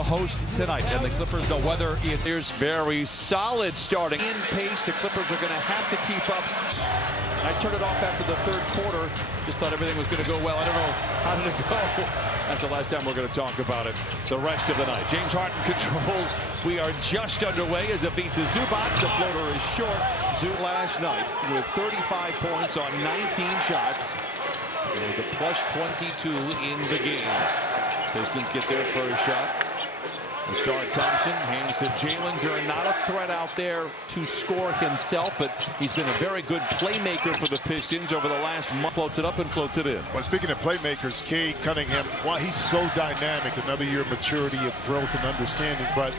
a host tonight, and the Clippers know whether it's very solid starting in pace. The Clippers are going to have to keep up. I turned it off after the third quarter. Just thought everything was going to go well. I don't know how did it go. That's the last time we're going to talk about it the rest of the night. James Harden controls. We are just underway as it beats a Zubac. The floater is short. Zoo last night with 35 points on 19 shots. It was a plus 22 in the game. Pistons get their first shot. Ausar Thompson hands to Jalen Duren. Not a threat out there to score himself, but he's been a very good playmaker for the Pistons over the last month. Floats it up and floats it in. Well, speaking of playmakers, Cade Cunningham, while he's so dynamic, another year of maturity, of growth and understanding, but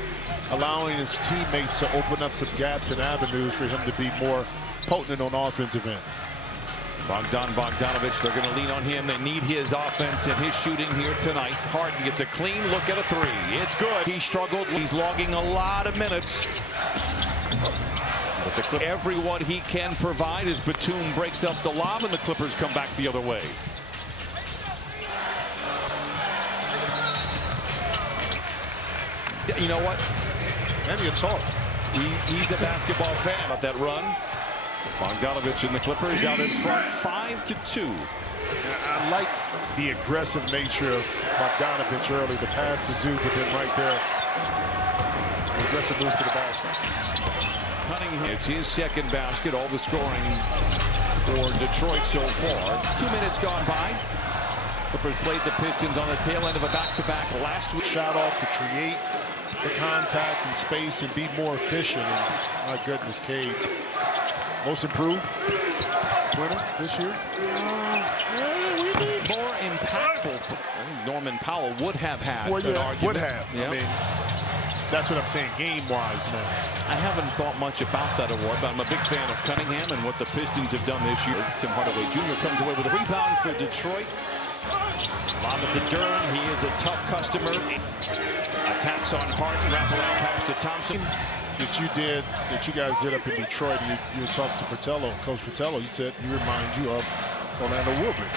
allowing his teammates to open up some gaps and avenues for him to be more potent on offensive end. Bogdanovic, they're going to lean on him. They need his offense and his shooting here tonight. Harden gets a clean look at a three. It's good. He struggled. He's logging a lot of minutes. But everyone he can provide as Batum breaks up the lob, and the Clippers come back the other way. You know what? And you're tall. He's a basketball fan. About that run. Bogdanovic and the Clippers out in front 5-2. I like the aggressive nature of Bogdanovic early. The pass to Zoo, but then right there, the aggressive move to the basket. Cunningham. It's his second basket. All the scoring for Detroit so far. 2 minutes gone by. Clippers played the Pistons on the tail end of a back-to-back last week. Shot off to create the contact and space and be more efficient. And my goodness, Cade. Most improved winner this year? We need more impactful. Norman Powell would have had an argument. Would have. Yep. I mean, that's what I'm saying game-wise now. I haven't thought much about that award, but I'm a big fan of Cunningham and what the Pistons have done this year. Tim Hardaway Jr. comes away with a rebound for Detroit. Lob it to Duren. He is a tough customer. Attacks on Harden. Wraparound pass to Thompson. That you guys did up in Detroit. You talked to Fratello, Coach Fratello. He reminds you of Orlando Woodbridge.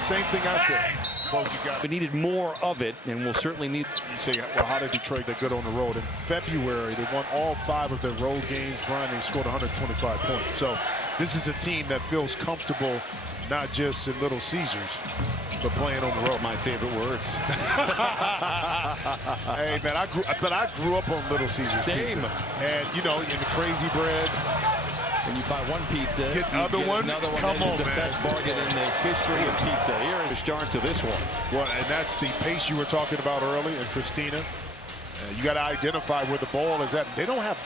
Same thing I said. We needed more of it, and we'll certainly need. You say, well, how did Detroit get good on the road? In February, they won all 5 of their road games. They scored 125 points. So this is a team that feels comfortable, not just in Little Caesars, but playing on the road. My favorite words. Hey man, I grew up on Little Caesars. Same. Pizza. And you know, in the crazy bread. When you buy one pizza, get another one. Come on, the man. Best bargain in the history of pizza. Here is the start to this one. Well, and that's the pace you were talking about earlier, and Christina. You got to identify where the ball is at. They don't have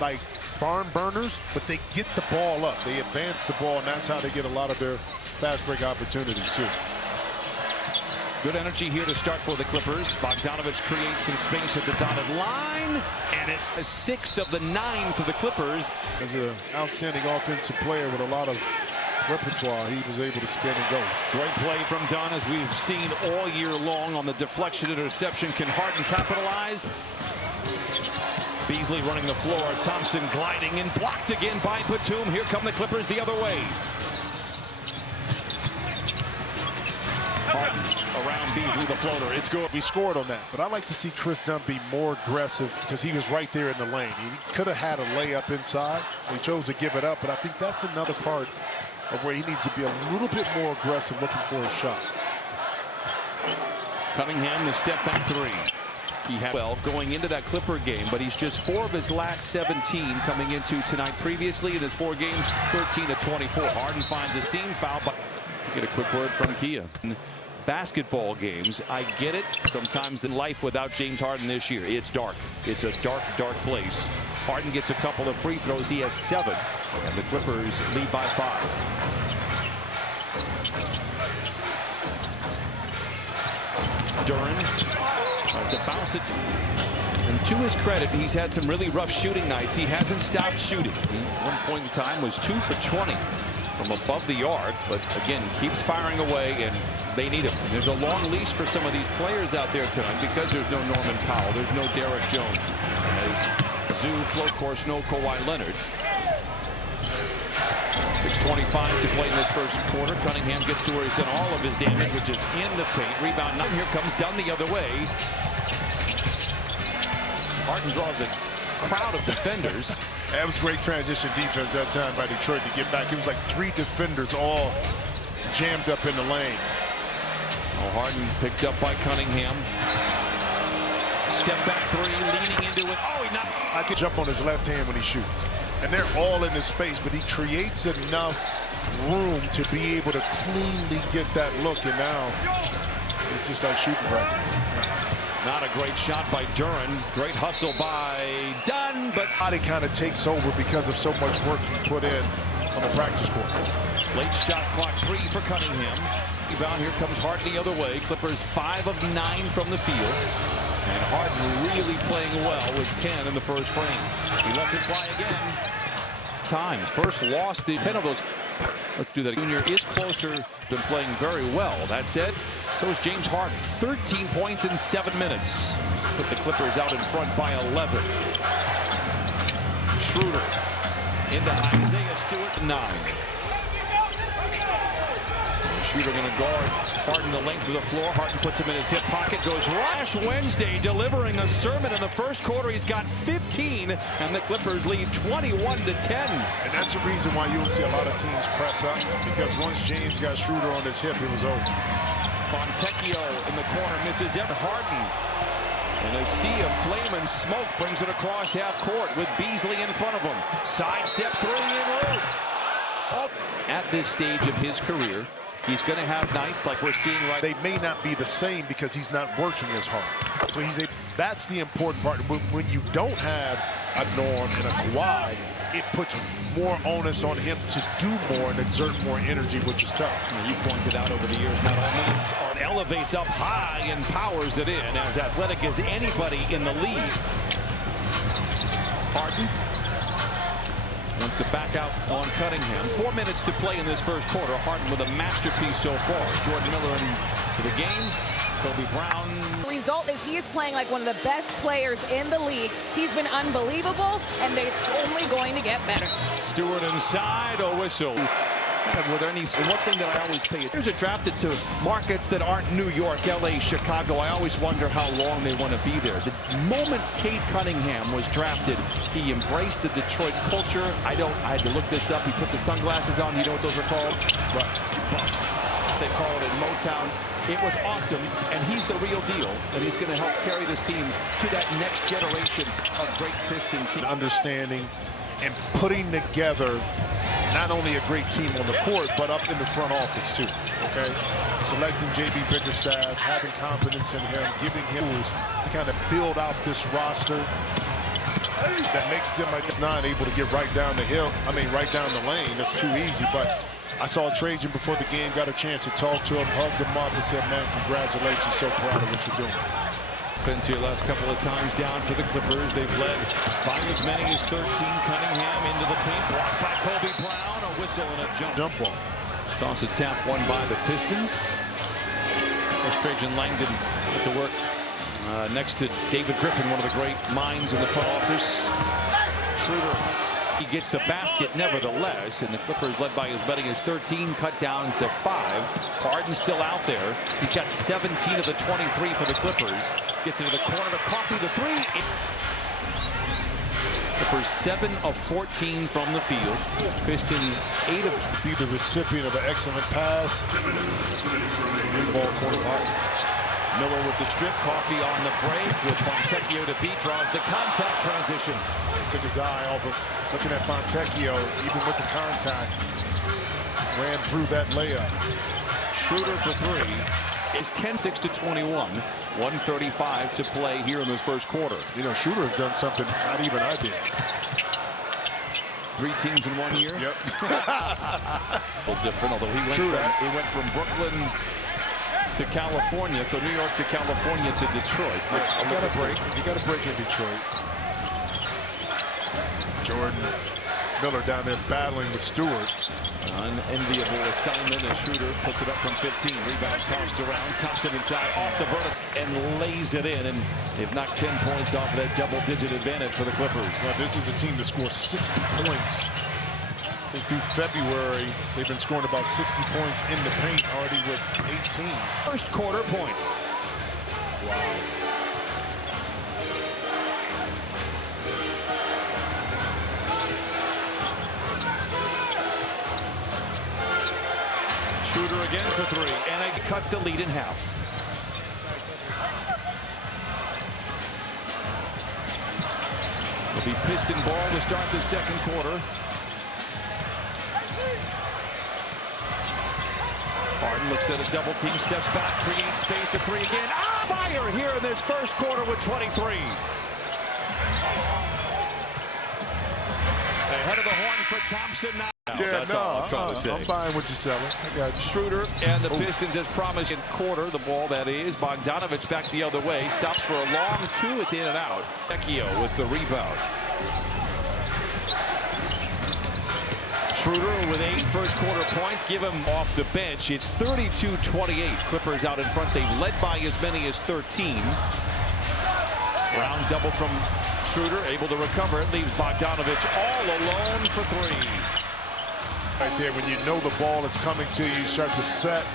like barn burners, but they get the ball up. They advance the ball, and that's how they get a lot of their fast break opportunities too. Good energy here to start for the Clippers. Bogdanovic creates some space at the dotted line, and it's 6 of the 9 for the Clippers. As an outstanding offensive player with a lot of repertoire, he was able to spin and go. Great play from Dunn, as we've seen all year long on the deflection interception. Can Harden capitalize? Beasley running the floor. Thompson gliding and blocked again by Batum. Here come the Clippers the other way. Harden around Beasley, the floater. It's good. We scored on that, but I like to see Chris Dunn be more aggressive because he was right there in the lane. He could have had a layup inside. He chose to give it up, but I think that's another part of where he needs to be a little bit more aggressive looking for a shot. Cunningham, the step back three. He had well going into that Clipper game, but he's just 4 of his last 17 coming into tonight. Previously in his 4 games, 13 of 24. Harden finds a seam foul. But get a quick word from Kia. Basketball games, I get it. Sometimes in life without James Harden this year, it's dark. It's a dark, dark place. Harden gets a couple of free throws. He has 7, and the Clippers lead by 5. Duren tries to bounce it. And to his credit, he's had some really rough shooting nights. He hasn't stopped shooting. At one point in time was 2 for 20 from above the arc, but again, keeps firing away, and they need him. And there's a long leash for some of these players out there tonight because there's no Norman Powell, there's no Derek Jones. As Zoo, float course, no Kawhi Leonard. 6:25 to play in this first quarter. Cunningham gets to where he's done all of his damage, which is in the paint. Rebound, now here comes down the other way. Harden draws a crowd of defenders. That was great transition defense that time by Detroit to get back. It was like 3 defenders all jammed up in the lane. Oh, Harden picked up by Cunningham. Step back three, leaning into it. Oh, he knocked. I can jump on his left hand when he shoots. And they're all in his space, but he creates enough room to be able to cleanly get that look. And now it's just like shooting practice. Not a great shot by Duran. Great hustle by Dunn, but body kind of takes over because of so much work he put in on the practice court. Late shot clock, 3 for Cunningham. Rebound, here comes Harden the other way. Clippers 5 of 9 from the field. And Harden really playing well with 10 in the first frame. He lets it fly again. Times. First lost the 10 of those. Let's do that. Junior is closer, been playing very well. That said, so is James Harden. 13 points in 7 minutes. Put the Clippers out in front by 11. Schroeder into Isaiah Stewart, 9. Schroeder going to guard Harden the length of the floor. Harden puts him in his hip pocket, goes Rash Wednesday delivering a sermon in the first quarter. He's got 15, and the Clippers lead 21-10. And that's the reason why you don't see a lot of teams press up, because once James got Schroeder on his hip, it was over. Fontecchio in the corner misses it. Harden in a sea of flame and smoke brings it across half court with Beasley in front of him. Sidestep three in road. At this stage of his career, he's going to have nights like we're seeing right. They may not be the same because he's not working as hard. So that's the important part. When you don't have a Norm and a Kawhi, it puts more onus on him to do more and exert more energy, which is tough. You pointed out over the years, not all minutes elevates up high and powers it in, as athletic as anybody in the league. Harden wants to back out on Cunningham. 4 minutes to play in this first quarter. Harden with a masterpiece so far. Jordan Miller into the game. Kobe Brown. The result is he is playing like one of the best players in the league. He's been unbelievable, and it's only going to get better. Stewart inside, a whistle. Were there any, one thing that I always pay attention to, drafted to markets that aren't New York, LA, Chicago. I always wonder how long they want to be there. The moment Cade Cunningham was drafted, he embraced the Detroit culture. I had to look this up. He put the sunglasses on. You know what those are called? Right. Buffs. They call it in Motown. It was awesome, and he's the real deal, and he's going to help carry this team to that next generation of great Piston team. Understanding and putting together not only a great team on the court, but up in the front office too, okay? Selecting J.B. Bickerstaff, having confidence in him, giving him tools to kind of build out this roster that makes them just not able to get right down the hill. I mean, right down the lane. That's too easy, but I saw Trajan before the game, got a chance to talk to him, hugged him up and said, man, congratulations, so proud of what you're doing. Offense here last couple of times down for the Clippers. They've led by as many as 13. Cunningham into the paint, blocked by Kobe Brown. A whistle and a jump ball. Toss a tap won by the Pistons. There's Trajan Langdon at the work next to David Griffin, one of the great minds in the front office. Schroeder, he gets the basket nevertheless, and the Clippers led by as many as 13, cut down to 5. Harden still out there. He's got 17 of the 23 for the Clippers. Gets into the corner to Coffey, the 3. Clippers 7 of 14 from the field. Pistons 8 of. Be the recipient of an excellent pass. Ball corner Harden. Miller with the strip, Coffey on the break with Fontecchio to beat, draws the contact transition. Took his eye off of looking at Fontecchio, even with the contact. Ran through that layup. Schroeder for 3 is 10-6 to 21. 1:35 to play here in this first quarter. You know, Schroeder has done something not even I did. 3 teams in 1 year? Yep. A little different, although he went from Brooklyn to California, so New York to California to Detroit. You got a break. You got a break in Detroit. Jordan Miller down there battling with Stewart. Unenviable assignment as Schroeder puts it up from 15. Rebound tossed around. Thompson inside off the vertex and lays it in. And they've knocked 10 points off that double-digit advantage for the Clippers. Well, this is a team that scored 60 points. I think through February, they've been scoring about 60 points in the paint, already with 18. First quarter points. Wow. again for three, and it cuts the lead in half. It'll be Piston ball to start the second quarter. Harden looks at a double team, steps back, creates space, a three again. Ah, fire here in this first quarter with 23. Ahead of the horn for Thompson now. Yeah, that's all I'm trying to say. I'm buying what you're selling. I got you. Schroeder and the Pistons, as promised, in quarter. The ball, that is. Bogdanovich back the other way. Stops for a long two. It's in and out. Vecchio with the rebound. Schroeder with 8 first quarter points. Give him off the bench. It's 32-28. Clippers out in front. They've led by as many as 13. Brown double from Schroeder, able to recover it. Leaves Bogdanovich all alone for three. Right there, when you know the ball is coming to you, start to set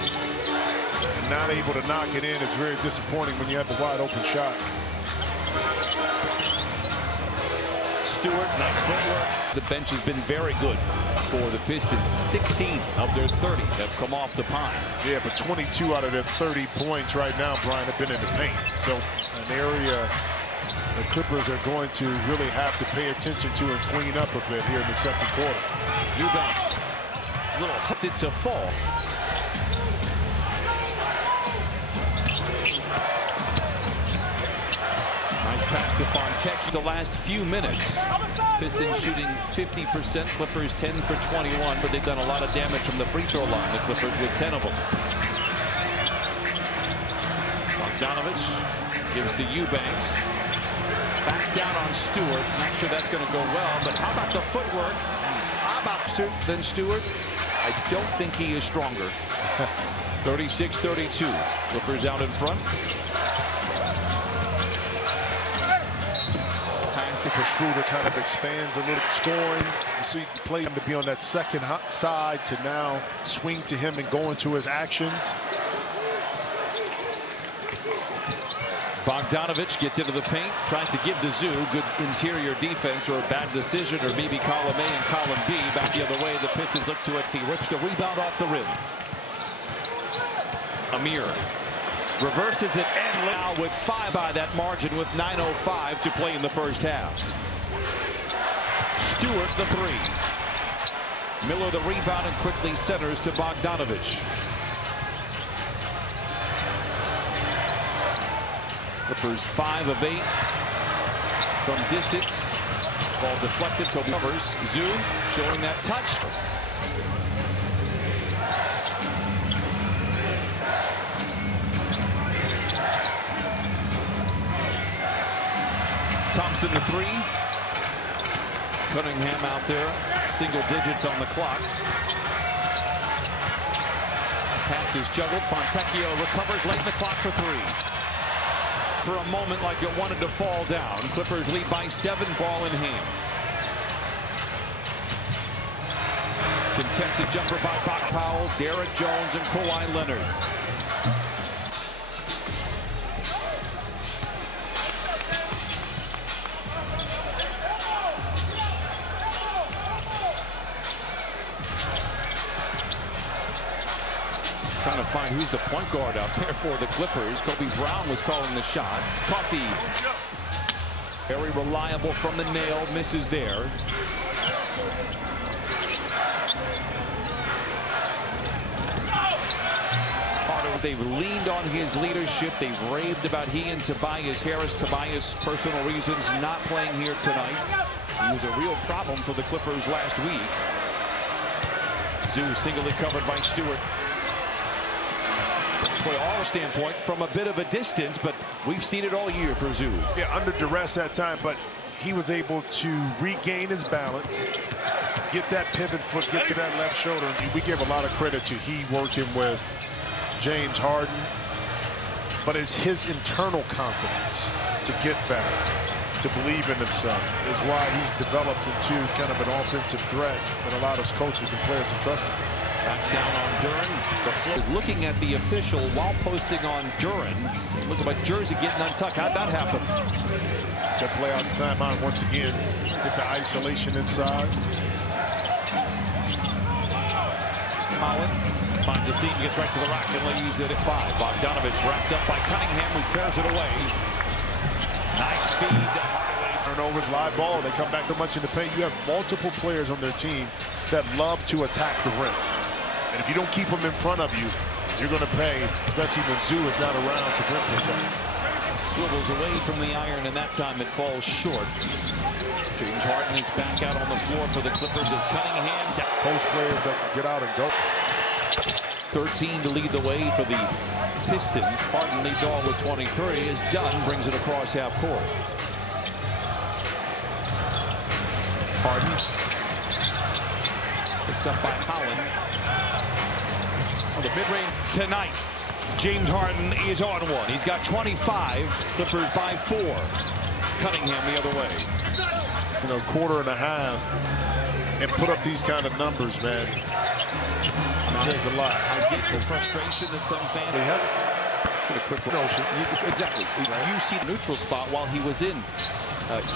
and not able to knock it in. It's very disappointing when you have the wide open shot. Stewart, nice footwork. The bench has been very good for the Pistons. 16 of their 30 have come off the pine. Yeah, but 22 out of their 30 points right now, Brian, have been in the paint. So an area the Clippers are going to really have to pay attention to and clean up a bit here in the second quarter. Eubanks, little hooked it to fall. Nice pass to Fontecchio. The last few minutes, Pistons shooting 50%, Clippers 10 for 21, but they've done a lot of damage from the free throw line. The Clippers with 10 of them. Bogdanovich gives to Eubanks. Backs down on Stewart. Not sure that's going to go well, but how about the footwork? How about than Stewart? I don't think he is stronger. 36-32. Clippers out in front. Pass for Schroeder kind of expands a little, scoring. You see the play to be on that second side to now swing to him and go into his actions. Bogdanovich gets into the paint, tries to give to Zoo. Good interior defense or a bad decision, or maybe column A and column B. Back the other way, the Pistons look to it. He rips the rebound off the rim. Amir reverses it, and now with 5 by that margin with 9:05 to play in the first half. Stewart the three. Miller the rebound and quickly centers to Bogdanovich. Clippers 5 of 8 from distance. Ball deflected. Kobe covers. Zoo showing that touch. Thompson the three. Cunningham out there. Single digits on the clock. Pass is juggled. Fontecchio recovers late in the clock for three. For a moment like it wanted to fall down. Clippers lead by 7, ball in hand. Contested jumper by Powell, Derek Jones, and Kawhi Leonard. Trying to find who's the point guard out there for the Clippers. Kobe Brown was calling the shots. Coffee, very reliable from the nail, misses there. Carter, they've leaned on his leadership. They've raved about he and Tobias Harris. Tobias, personal reasons, not playing here tonight. He was a real problem for the Clippers last week. Zoo singly covered by Stewart. Boy, all standpoint from a bit of a distance, but we've seen it all year for Zoo. Yeah, under duress that time, but he was able to regain his balance, get that pivot foot, get to that left shoulder. We give a lot of credit to he working with James Harden, but it's his internal confidence to get better, to believe in himself, is why he's developed into kind of an offensive threat that a lot of coaches and players are trusting. Backs down on Duren. Looking at the official while posting on Duren. Look at my jersey getting untucked. How'd that happen? That play out the timeout once again. Get the isolation inside. Holland Finds a seam, gets right to the rack, and leaves it at 5. Bogdanovich wrapped up by Cunningham, who tears it away. Nice feed. Turnovers, live ball. They come back too much in the paint. You have multiple players on their team that love to attack the rim. And if you don't keep them in front of you, you're going to pay, especially when Zoo is not around to rim protect. Swivels away from the iron, and that time it falls short. James Harden is back out on the floor for the Clippers as Cunningham. Post players that can get out and go. 13 to lead the way for the Pistons. Harden leads all with 23. Is Dunn brings it across half court. Harden picked up by Holland. The mid-range tonight. James Harden is on one. He's got 25. Clippers by 4. Cunningham the other way. You know, quarter and a half and put up these kind of numbers, man. It says a lot. I was getting the frustration that some fans They have a quick notion. Exactly. You see the neutral spot while he was in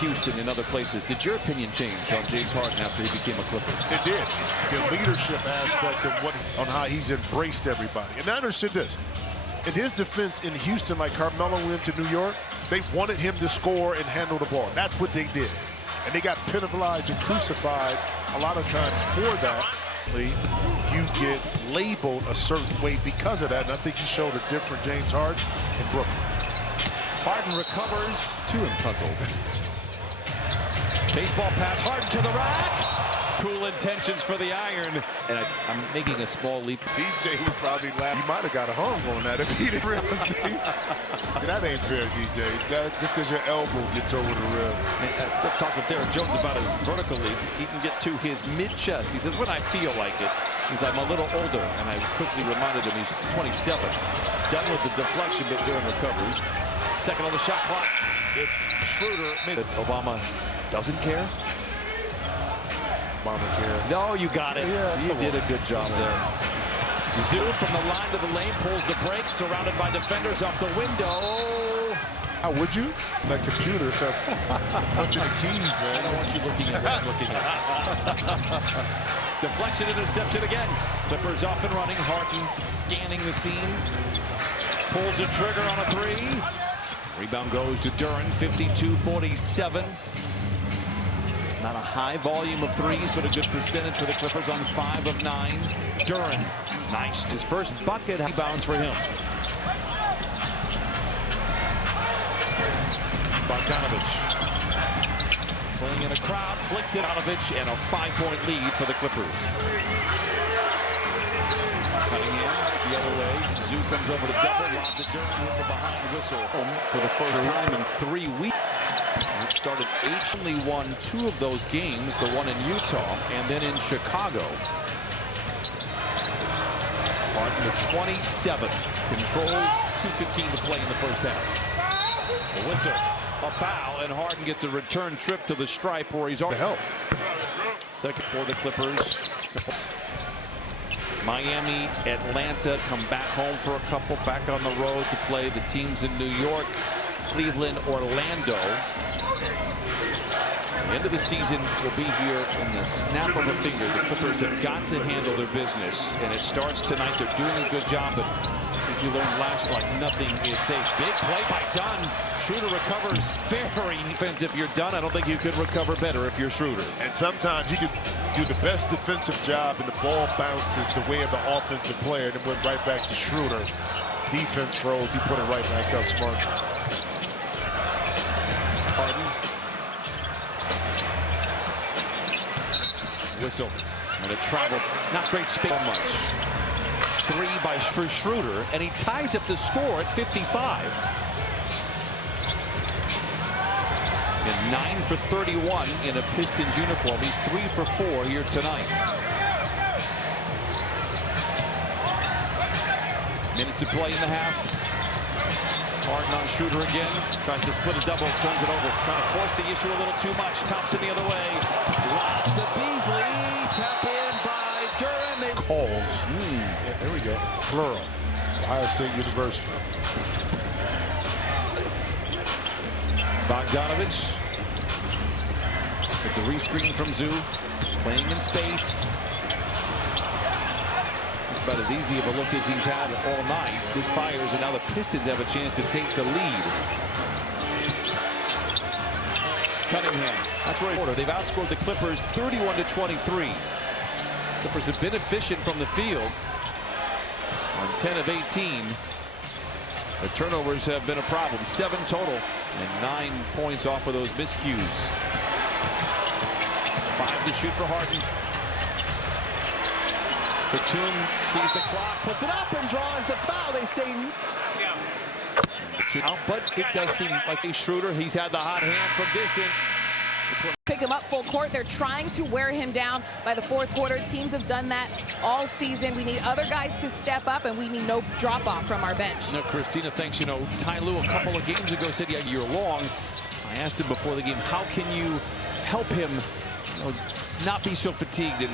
Houston and other places. Did your opinion change on James Harden after he became a Clipper? It did. The leadership aspect of on how he's embraced everybody. And I understood this. In his defense in Houston, like Carmelo went to New York, they wanted him to score and handle the ball. That's what they did. And they got penalized and crucified a lot of times for that. You get labeled a certain way because of that. And I think he showed a different James Harden in Brooklyn. Harden recovers. Too puzzled. Baseball pass, Harden to the rack. Cool intentions for the iron. And I'm making a small leap. DJ would probably laugh. He might have got a hung on that if he didn't realize. See, that ain't fair, DJ. Just because your elbow gets over the rim. Talk with Derek Jones about his vertical leap. He can get to his mid-chest. He says, when I feel like it. He's like, I'm a little older. And I quickly reminded him he's 27. Done with the deflection, but doing recoveries. Second on the shot clock. It's Schroeder. Obama doesn't care. Obama care. No, you got it. Yeah, you did a good job there. Zoo from the line to the lane, pulls the brakes, surrounded by defenders off the window. How would you? That computer said, punching the keys, man. I don't want you looking at what I'm looking at. Deflection intercepted again. Clippers off and running. Harden scanning the scene. Pulls the trigger on a 3. Rebound goes to Duren, 52-47. Not a high volume of threes, but a good percentage for the Clippers on 5 of 9. Duren, nice. His first bucket rebounds for him. Bogdanovich playing in a crowd, flicks it Bogdanovich, and a 5-point lead for the Clippers. Cunningham the other way. Zoo comes over to double, lobs it Duren with the behind whistle for the first time in 3 weeks. It started 8, only won 2 of those games, the one in Utah and then in Chicago. Harden with 27, controls 2:15 to play in the first half. A whistle, a foul, and Harden gets a return trip to the stripe where he's already help. Second for the Clippers. Miami, Atlanta come back home for a couple, back on the road to play the teams in New York, Cleveland, Orlando. The end of the season will be here in the snap of a finger. The Clippers have got to handle their business, and it starts tonight. They're doing a good job, but if you learned last like nothing is safe. Big play by Dunn. Schroeder recovers very defensive. If you're Dunn, I don't think you could recover better if you're Schroeder. And sometimes you can do the best defensive job, and the ball bounces the way of the offensive player, and it went right back to Schroeder. Defense froze. He put it right back up smart. Harden. Whistle. And a travel. Not great space much. 3 for Schroeder, and he ties up the score at 55. And 9 for 31 in a Pistons uniform. He's 3 for 4 here tonight. Minutes to play in the half. Harden on Schroeder again. Tries to split a double, turns it over. Trying to force the issue a little too much. Thompson the other way. Lots to Beasley. Tap in by Duren. They calls. Yeah, there we go. Plural. Ohio State University. Bogdanovich. It's a rescreen from Zoo. Playing in space. about as easy of a look as he's had all night. This fires, and now the Pistons have a chance to take the lead. Cunningham, that's where they've outscored the Clippers 31-23. Clippers have been efficient from the field on 10 of 18. The turnovers have been a problem, 7 total, and 9 points off of those miscues. 5 to shoot for Harden. Batum sees the clock, puts it up, and draws the foul. They say but it does seem like a Schroeder. He's had the hot hand from distance. Pick him up full court. They're trying to wear him down by the fourth quarter. Teams have done that all season. We need other guys to step up, and we need no drop off from our bench. No, Christina thinks, Ty Lue a couple of games ago said, yeah, you're long. I asked him before the game, how can you help him not be so fatigued and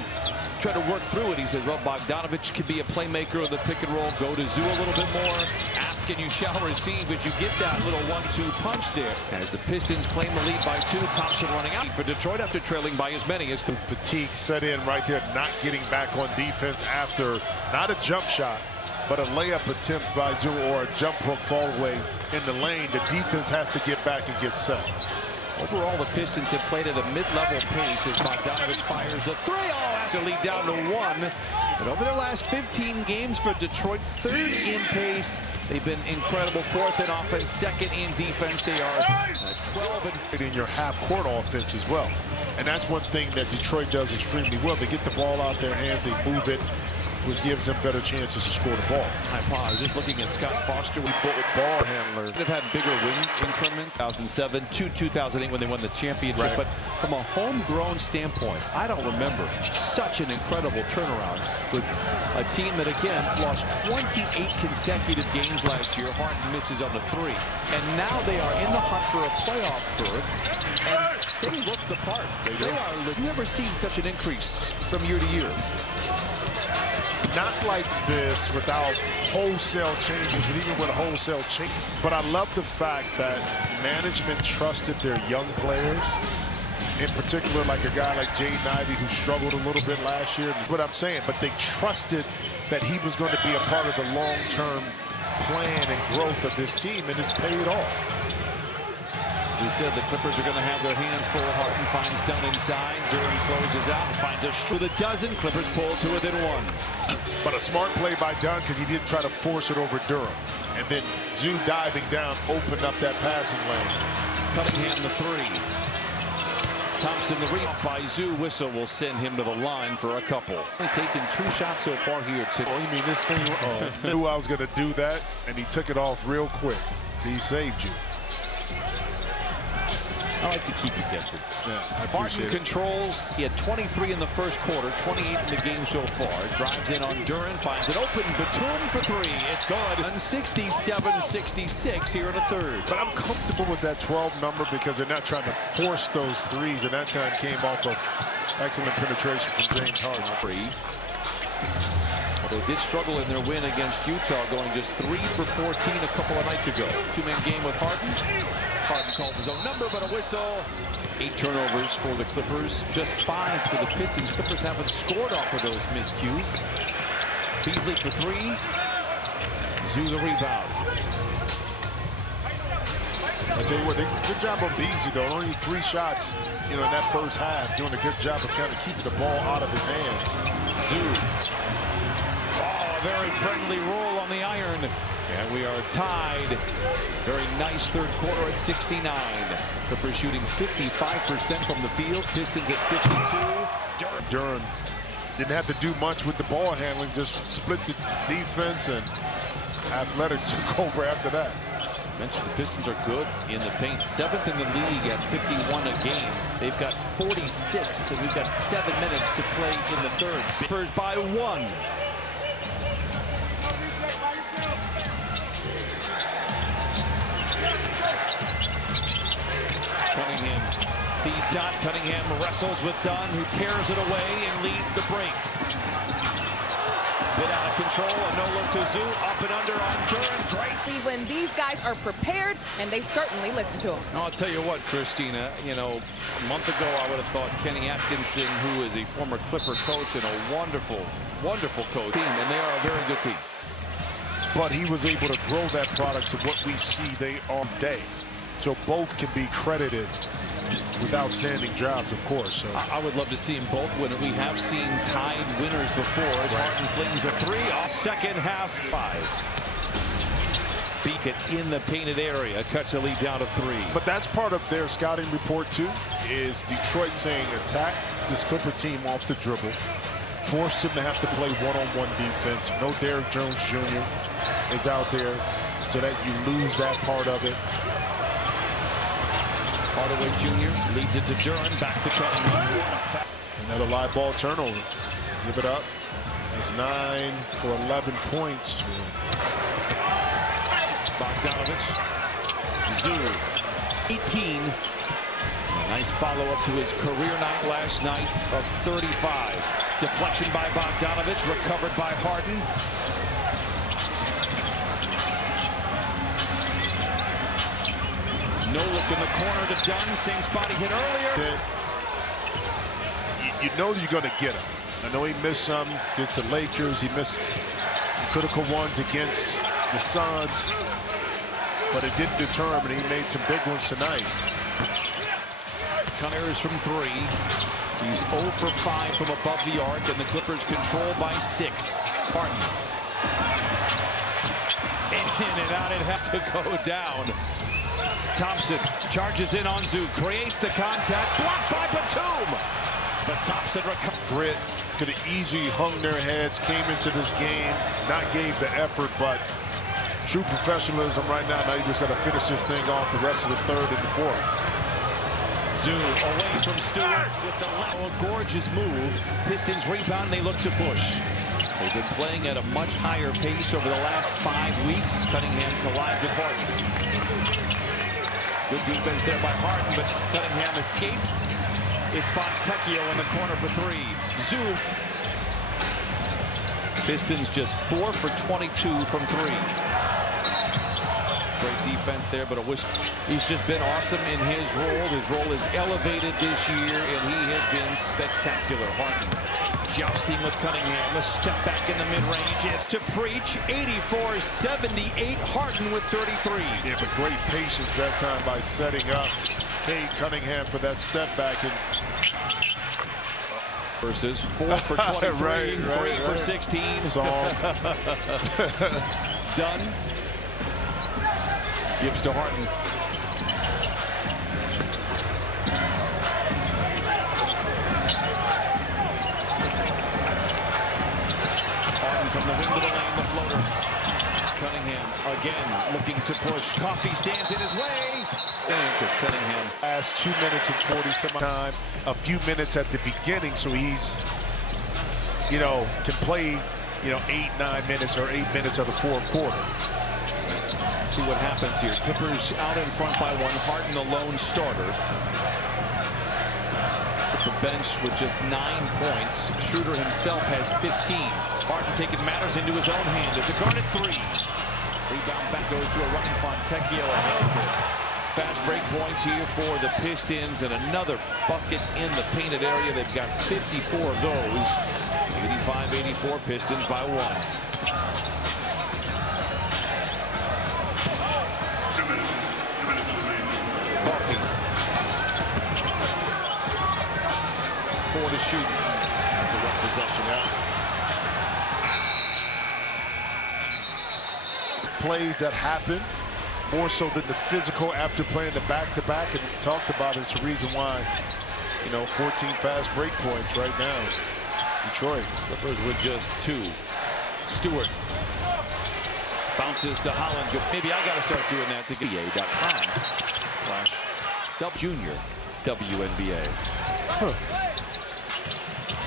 try to work through it? He said, well, Bogdanovich can be a playmaker of the pick and roll. Go to Zoo a little bit more. Ask and you shall receive, as you get that little 1-2 punch there. As the Pistons claim the lead by 2, Thompson running out for Detroit after trailing by as many as the fatigue set in right there, not getting back on defense after not a jump shot, but a layup attempt by Zoo or a jump hook fall away in the lane. The defense has to get back and get set. Overall, the Pistons have played at a mid-level pace as Bogdanovich fires a 3. To lead down to 1. But over their last 15 games for Detroit, 3rd in pace. They've been incredible. 4th in offense, 2nd in defense. They are 12 and in your half-court offense as well. And that's one thing that Detroit does extremely well. They get the ball out their hands, they move it, which gives them better chances to score the ball. I pause. Just looking at Scott Foster, ball handler. They've had bigger win increments. 2007 to 2008 when they won the championship. Right. But from a homegrown standpoint, I don't remember such an incredible turnaround with a team that, again, lost 28 consecutive games last year. Harden misses on the 3. And now they are in the hunt for a playoff berth. And they look the part. You've never seen such an increase from year to year. Not like this without wholesale changes, and even with a wholesale change. But I love the fact that management trusted their young players, in particular like a guy like Jaden Ivey who struggled a little bit last year. That's what I'm saying, but they trusted that he was going to be a part of the long-term plan and growth of this team, and it's paid off. We said the Clippers are going to have their hands full. Harden finds Dunn inside. Duran closes out and finds a with a dozen. Clippers pull to within 1. But a smart play by Dunn because he didn't try to force it over Durham. And then Zoo diving down opened up that passing lane. Cunningham the 3. Thompson the rebound by Zoo. Whistle will send him to the line for a couple. Only taken 2 shots so far here. Oh, you mean this thing? Knew I was going to do that, and he took it off real quick. So he saved you. I like to keep you guessing. Yeah, I Martin controls. He had 23 in the first quarter, 28 in the game so far. Drives in on Duran, finds it open. Batum for 3. It's good. 67-66 here in the 3rd. But I'm comfortable with that 12 number because they're not trying to force those threes, and that time came off of excellent penetration from James Harden. 3. Well, they did struggle in their win against Utah, going just 3 for 14 a couple of nights ago. 2-man game with Harden. Harden calls his own number, but a whistle. 8 turnovers for the Clippers, just 5 for the Pistons. Clippers haven't scored off of those miscues. Beasley for 3. Zoo the rebound. I tell you what, good job on Beasley though. Only 3 shots, in that first half, doing a good job of kind of keeping the ball out of his hands. Zoo. Oh, a very friendly roll on the iron. And we are tied. Very nice 3rd quarter at 69. Clippers shooting 55% from the field. Pistons at 52. Duran didn't have to do much with the ball handling, just split the defense, and athletics took over after that. I mentioned the Pistons are good in the paint. 7th in the league at 51 a game. They've got 46, and we've got 7 minutes to play in the 3rd. Clippers by 1. Cunningham feeds out. Cunningham wrestles with Dunn, who tears it away and leads the break. Bit out of control. A no-look to Zoo. Up and under on Duran. Great. When these guys are prepared, and they certainly listen to him. I'll tell you what, Christina, a month ago I would have thought Kenny Atkinson, who is a former Clipper coach and a wonderful wonderful coach team, and they are a very good team. But he was able to grow that product to what we see they are today. So both can be credited with outstanding jobs, of course. So I would love to see them both win it. We have seen tied winners before as Harden flings a three. Second half, 5. Beacon in the painted area cuts the lead down to 3. But that's part of their scouting report too, is Detroit saying attack this Clipper team off the dribble, force him to have to play one-on-one defense. No Derrick Jones Jr. is out there so that you lose that part of it. Hardaway Jr. leads it to Duran, back to Cunningham. Another live ball turnover. Give it up. That's 9 for 11 points. Bogdanovich. Zoo. 18. Nice follow-up to his career night last night of 35. Deflection by Bogdanovich, recovered by Harden. No look in the corner to Dunn. Same spot he hit earlier. You know you're going to get him. I know he missed some against the Lakers. He missed critical ones against the Suns. But it didn't deter him, and he made some big ones tonight. Connors from 3. He's 0 for 5 from above the arc, and the Clippers controlled by 6. Harden. In and out, it has to go down. Thompson charges in on Zoo, creates the contact, blocked by Batum. But Thompson recovers. Grit could have easily hung their heads, came into this game, not gave the effort, but true professionalism right now. Now you just got to finish this thing off the rest of the third and the fourth. Zoo away from Stewart with the left. A gorgeous move. Pistons rebound, they look to push. They've been playing at a much higher pace over the last 5 weeks. Cunningham collides with Harden. Good defense there by Harden, but Cunningham escapes. It's Fontecchio in the corner for 3. Zoo. Pistons just 4 for 22 from 3. Great defense there, but a wish. He's just been awesome in his role. His role is elevated this year, and he has been spectacular. Harden jousting with Cunningham. A step back in the mid-range is to Preach. 84-78. Harden with 33. Yeah, but great patience that time by setting up Cade Cunningham for that step back. And versus 4 for 23, 3 for 16. Dunn gives to Harden. Harden from the wing to the lane, the floater. Cunningham again looking to push. Coffee stands in his way. Because Cunningham last 2 minutes and 40 some time, a few minutes at the beginning, so he's, can play, 8-9 minutes or 8 minutes of the fourth quarter. See what happens here. Clippers out in front by 1. Harden the lone starter. The bench with just 9 points. Schroeder himself has 15. Harden taking matters into his own hand. It's a guarded 3. Rebound back goes to a running Fontecchio. Fast break points here for the Pistons, and another bucket in the painted area. They've got 54 of those. 85-84 Pistons by 1. Coffee. 4 to shoot. That's a rough possession. Plays that happen more so than the physical after playing the back-to-back, and we talked about it's the reason why, 14 fast break points right now. Detroit. Clippers with just 2. Stewart bounces to Holland. Maybe I got to start doing that to NBA.com/Junior WNBA.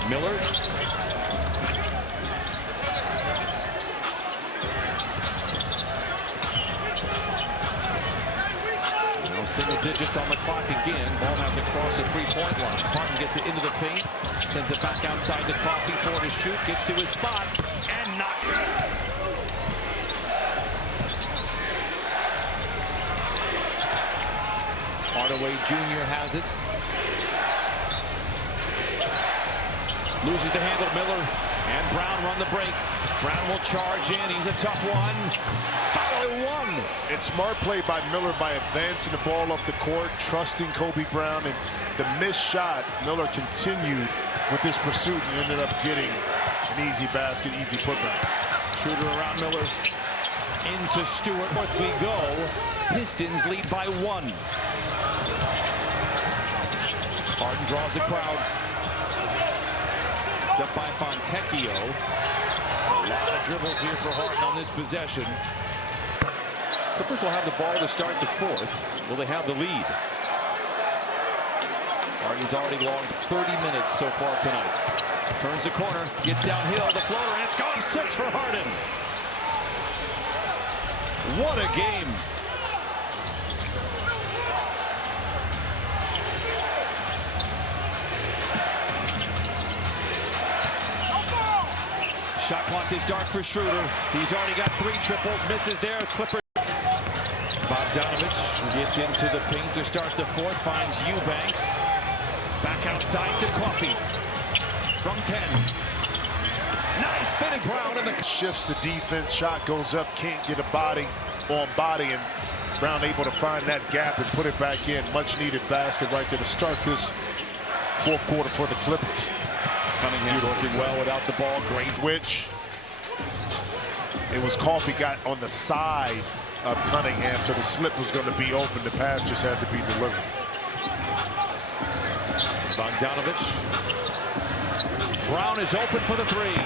Miller. Single digits on the clock again. Ball has it across the 3-point line. Harden gets it into the paint, sends it back outside to Coffee. 4 to shoot, gets to his spot, and knocked it. Hardaway Jr. has it. Loses the handle. Miller And Brown run the break. Brown will charge in. He's a tough one. Foul one. It's smart play by Miller by advancing the ball up the court, trusting Kobe Brown, and the missed shot. Miller continued with this pursuit and ended up getting an easy basket, easy putback. Schroeder around Miller. Into Stewart. North we go. Pistons lead by 1. Harden draws a crowd. Up by Fontecchio. A lot of dribbles here for Harden on this possession. Clippers will have the ball to start the 4th. Will they have the lead? Harden's already logged 30 minutes so far tonight. Turns the corner, gets downhill, the floater, and it's gone. 6 for Harden. What a game. Shot clock is dark for Schroeder. He's already got 3 triples, misses there. Clippers. Bogdanovich gets into the paint to start the 4th, finds Eubanks. Back outside to Coffey. From 10. Nice fitting Brown, and the shifts the defense, shot goes up, can't get a body on body, and Brown able to find that gap and put it back in. Much needed basket right there to start this 4th quarter for the Clippers. Cunningham working well without the ball. Great. Which it was Coffey got on the side of Cunningham, so the slip was going to be open. The pass just had to be delivered. Bogdanovich. Brown is open for the 3.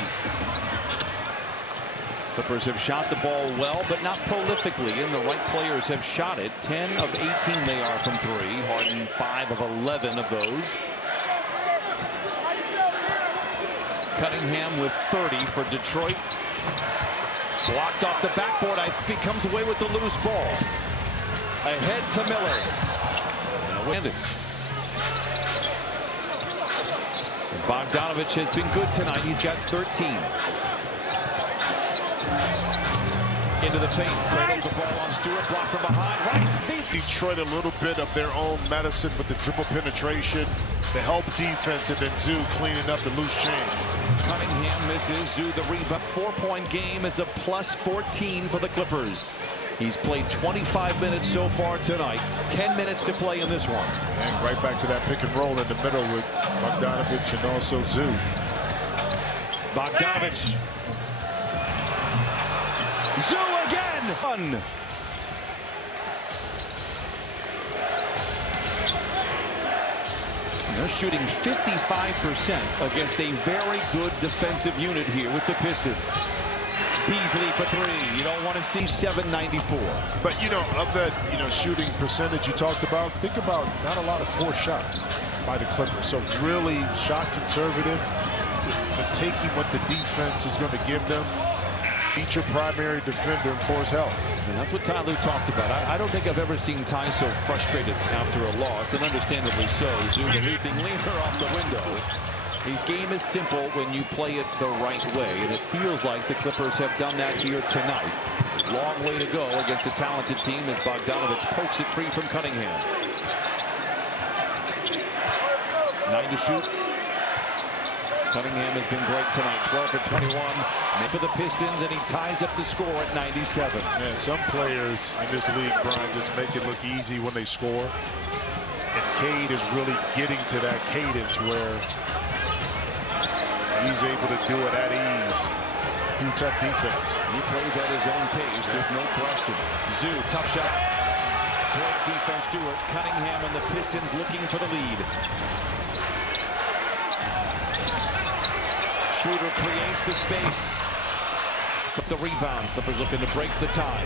Clippers have shot the ball well, but not prolifically, and the right players have shot it. 10 of 18 they are from 3. Harden 5 of 11 of those. Cunningham with 30 for Detroit. Blocked off the backboard. He comes away with the loose ball. Ahead to Miller. Bogdanovich has been good tonight. He's got 13. Into the paint. Cradles the ball on Stewart. Blocked from behind. Right. Detroit a little bit of their own medicine with the dribble penetration, the help defense, and then Zoo cleaning up the loose change. Cunningham misses. Zoo the rebound. 4-point game is a plus 14 for the Clippers. He's played 25 minutes so far tonight. 10 minutes to play in this one. And right back to that pick and roll in the middle with Bogdanovich and also Zoo. Bogdanovich. Zoo again. Fun. They're shooting 55% against a very good defensive unit here with the Pistons. Beasley for 3. You don't want to see 794. But, of that, shooting percentage you talked about, think about not a lot of forced shots by the Clippers. So really shot conservative, but taking what the defense is going to give them. Each your primary defender and force help. And that's what Ty Lue talked about. I don't think I've ever seen Ty so frustrated after a loss, and understandably so. Zoo the leaping leader off the window. His game is simple when you play it the right way, and it feels like the Clippers have done that here tonight. Long way to go against a talented team as Bogdanovich pokes it free from Cunningham. 9 to shoot. Cunningham has been great tonight, 12 for 21. For the Pistons, and he ties up the score at 97. Yeah, some players in this league, Brian, just make it look easy when they score. And Cade is really getting to that cadence where he's able to do it at ease through tough defense. He plays at his own pace, there's no question. Zoo, tough shot. Great defense, Stewart. Cunningham and the Pistons looking for the lead. Schroeder creates the space. The rebound. Clippers looking to break the tie.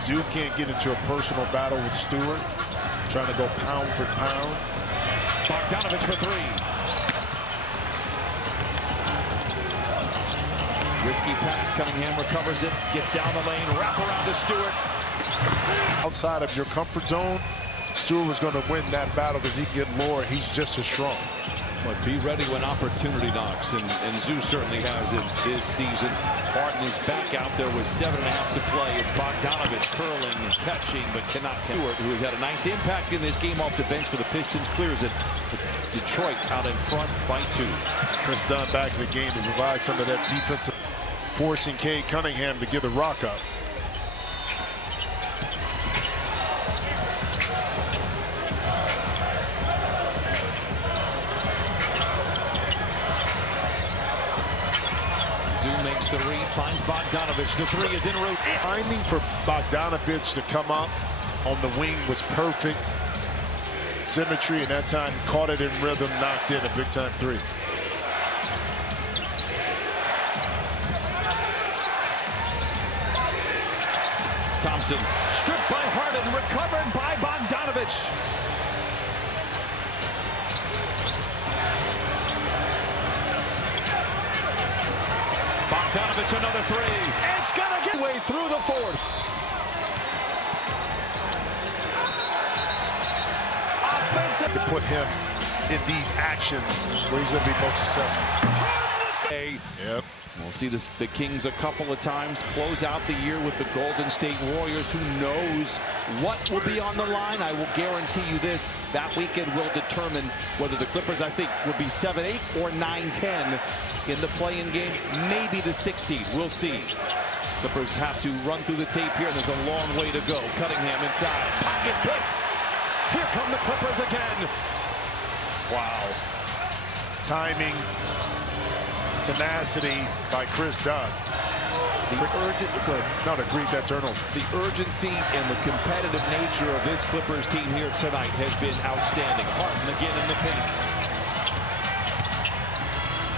Zoo can't get into a personal battle with Stewart. Trying to go pound for pound. Bogdanovich for 3. Risky pass. Cunningham recovers it. Gets down the lane. Wrap around to Stewart. Outside of your comfort zone, Stewart was going to win that battle because he can get lower. He's just as strong. But be ready when opportunity knocks, and Zoo certainly has it this season. Harden is back out there with 7.5 to play. It's Bogdanovich curling and catching, but cannot. Stewart, who has had a nice impact in this game off the bench for the Pistons, clears it. Detroit out in front by 2. Chris Dunn back in the game to provide some of that defensive, forcing Cade Cunningham to give the rock up. Zoo makes the read, finds Bogdanovich. The 3 is en route. Timing for Bogdanovich to come up on the wing was perfect. Symmetry, and that time caught it in rhythm, knocked in a big-time 3. Thompson stripped by Harden, recovered by Bogdanovich. Bogdanovich another 3. It's gonna get way through the 4th. Offensive. To put him in these actions where he's going to be most successful. Yep. We'll see the Kings a couple of times close out the year with the Golden State Warriors. Who knows what will be on the line? I will guarantee you this: that weekend will determine whether the Clippers, I think, will be 7-8 or 9-10 in the play-in game. Maybe the 6th seed. We'll see. Clippers have to run through the tape here, and there's a long way to go. Cunningham inside. Pocket pick. Here come the Clippers again. Wow. Timing, tenacity by Chris Dunn. Greet that turnover. The urgency and the competitive nature of this Clippers team here tonight has been outstanding. Harden again in the paint.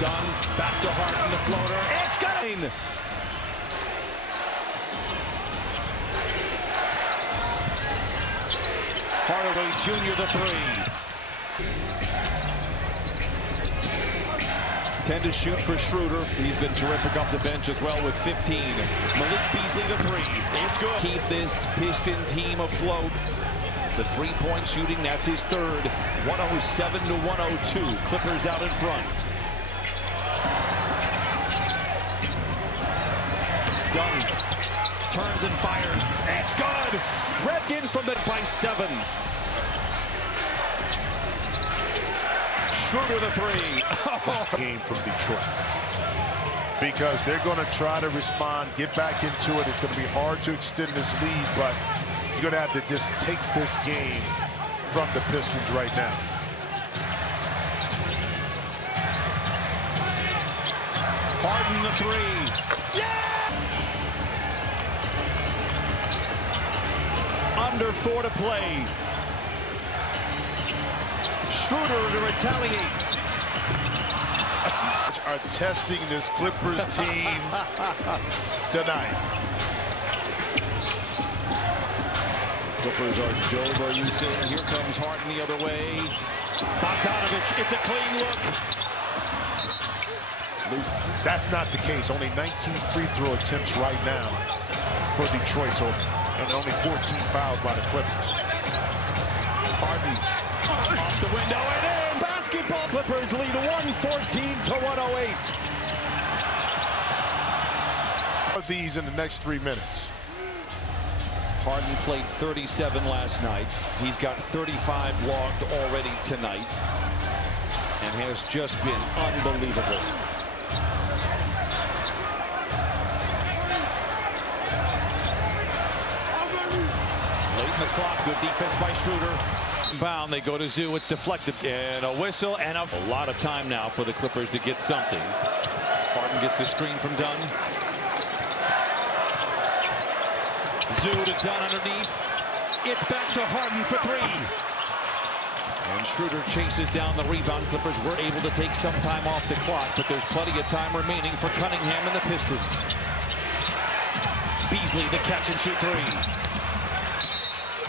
Dunn back to Harden, the floater. It's got it. Hardaway Jr. the 3. 10 to shoot for Schroeder. He's been terrific off the bench as well with 15. Malik Beasley the 3. It's good. Keep this Piston team afloat. The 3-point shooting, that's his 3rd. 107 to 102. Clippers out in front. Dunn turns and fires. It's good. Red in from it by 7. Schroeder the 3. Game from Detroit, because they're going to try to respond, get back into it. It's going to be hard to extend this lead, but you're going to have to just take this game from the Pistons right now. Harden the 3. Yeah! Under 4 to play. Schroeder to retaliate. Are testing this Clippers team tonight. Clippers are Joe, are you saying? Here comes Harden the other way. Bogdanovich, it's a clean look. That's not the case. Only 19 free throw attempts right now for Detroit, so, and only 14 fouls by the Clippers. Harden off the window and in. Basketball. Clippers lead 114 to 108. Of these in the next 3 minutes. Harden played 37 last night. He's got 35 logged already tonight and has just been unbelievable. Late in the clock, good defense by Schroeder. Bound, they go to Zoo, it's deflected, and a whistle, and a lot of time now for the Clippers to get something. Harden gets the screen from Dunn. Zoo to Dunn underneath. It's back to Harden for 3. And Schroeder chases down the rebound. Clippers were able to take some time off the clock, but there's plenty of time remaining for Cunningham and the Pistons. Beasley, the catch and shoot 3.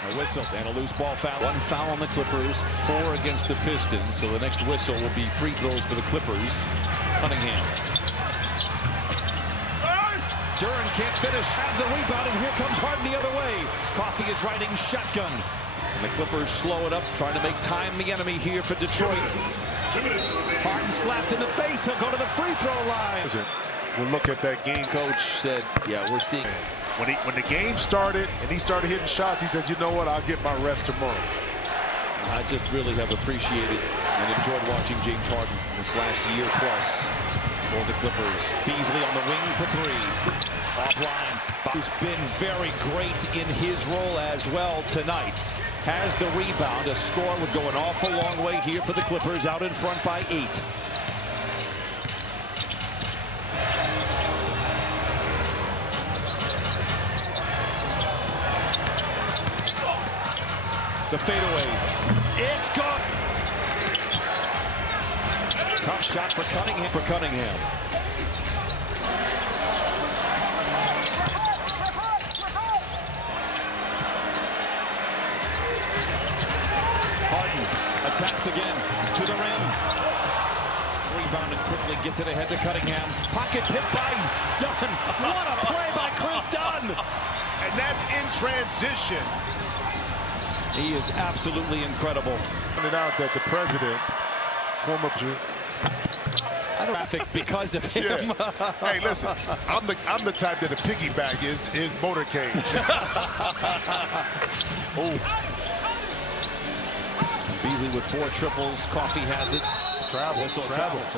A whistle and a loose ball foul. 1 foul on the Clippers, 4 against the Pistons. So the next whistle will be free throws for the Clippers. Cunningham. Duran can't finish. Have the rebound, and here comes Harden the other way. Coffey is riding shotgun. And the Clippers slow it up, trying to make time the enemy here for Detroit. Harden slapped in the face. He'll go to the free throw line. We'll look at that game. Coach said, yeah, we're seeing. When the game started and he started hitting shots, he said, you know what, I'll get my rest tomorrow. I just really have appreciated and enjoyed watching James Harden this last year plus for the Clippers. Beasley on the wing for three. Offline. Who's been very great in his role as well tonight. Has the rebound. A score would go an awful long way here for the Clippers, out in front by 8. The fadeaway. It's gone. Tough shot for Cunningham. Harden attacks again to the rim. Rebounded quickly, gets it ahead to Cunningham. Pocket pick by Dunn. What a play by Chris Dunn. And that's in transition. He is absolutely incredible. Pointed out that the president, former I don't traffic because of him. Yeah. Hey, listen, I'm the type that a piggyback is motorcade. Oh. Beasley with 4 triples. Coffee has it. Travel.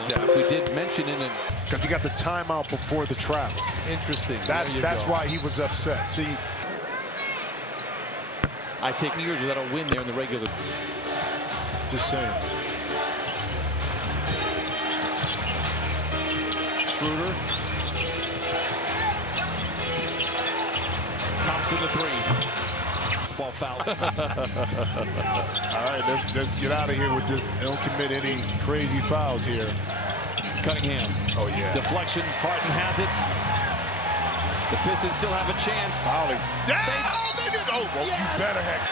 Yeah, we did mention in it. Because he got the timeout before the travel. Interesting. That's why he was upset. See, I take years without a win there in the regular. just saying. Schroeder. Thompson the 3. Ball foul. All right, let's get out of here with this. Don't commit any crazy fouls here. Cunningham. Oh, yeah. Deflection. Harden has it. The Pistons still have a chance. Fouling. They did. Oh, well, Yes. You better heck.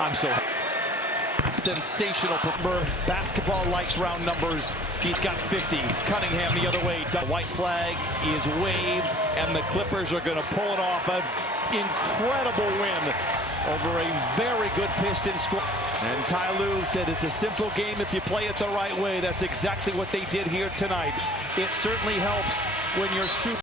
I'm so sensational. Basketball likes round numbers. He's got 50. Cunningham the other way. The white flag is waved, and the Clippers are going to pull it off. An incredible win over a very good Pistons squad. And Ty Lue said it's a simple game if you play it the right way. That's exactly what they did here tonight. It certainly helps when you're super.